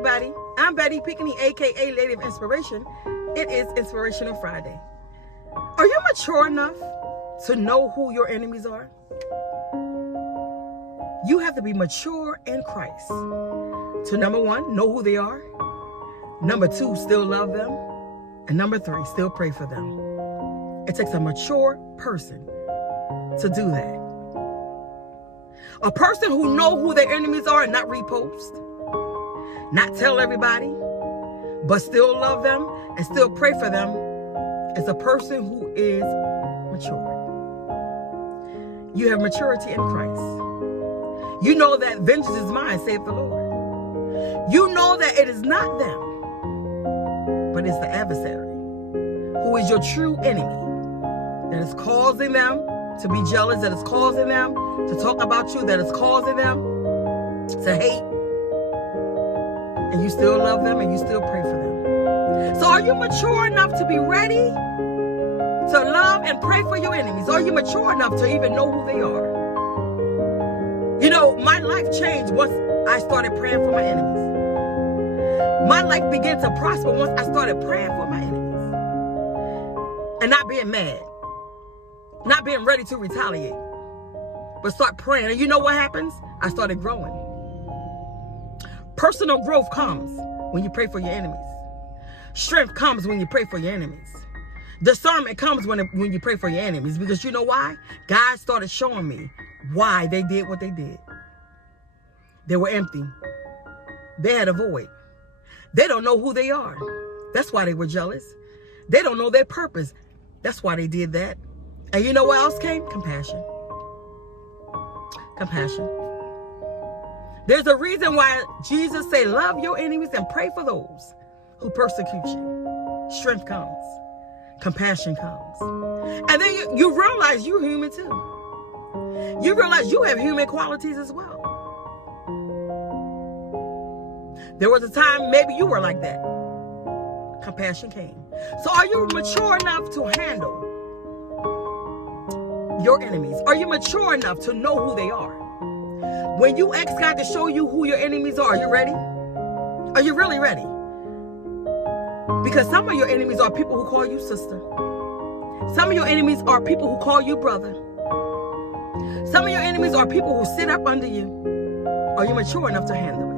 everybody. I'm Betty Pickney, aka Lady of Inspiration. It is Inspirational Friday. Are you mature enough to know who your enemies are? You have to be mature in Christ. To number one, know who they are. Number two, still love them. And number three, still pray for them. It takes a mature person to do that. A person who know who their enemies are and not repost, not tell everybody, but still love them and still pray for them is a person who is mature. You have maturity in Christ. You know that vengeance is mine, saith the Lord. You know that it is not them, but it's the adversary, who is your true enemy, that is causing them to be jealous, that is causing them to talk about you, that is causing them to hate. And you still love them and you still pray for them. So are you mature enough to be ready to love and pray for your enemies? Are you mature enough to even know who they are? You know, my life changed once I started praying for my enemies. My life began to prosper once I started praying for my enemies. And not being mad. Not being ready to retaliate. But start praying. And you know what happens? I started growing. Personal growth comes when you pray for your enemies. Strength comes when you pray for your enemies. Discernment comes when you pray for your enemies. Because you know why? God started showing me why they did what they did. They were empty. They had a void. They don't know who they are. That's why they were jealous. They don't know their purpose. That's why they did that. And you know what else came? Compassion. Compassion. There's a reason why Jesus said, love your enemies and pray for those who persecute you. Strength comes. Compassion comes. And then you realize you're human too. You realize you have human qualities as well. There was a time maybe you were like that. Compassion came. So are you mature enough to handle your enemies? Are you mature enough to know who they are? When you ask God to show you who your enemies are you ready? Are you really ready? Because some of your enemies are people who call you sister. Some of your enemies are people who call you brother. Some of your enemies are people who sit up under you. Are you mature enough to handle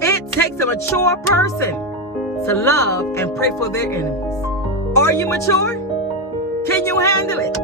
it? It takes a mature person to love and pray for their enemies. Are you mature? Can you handle it?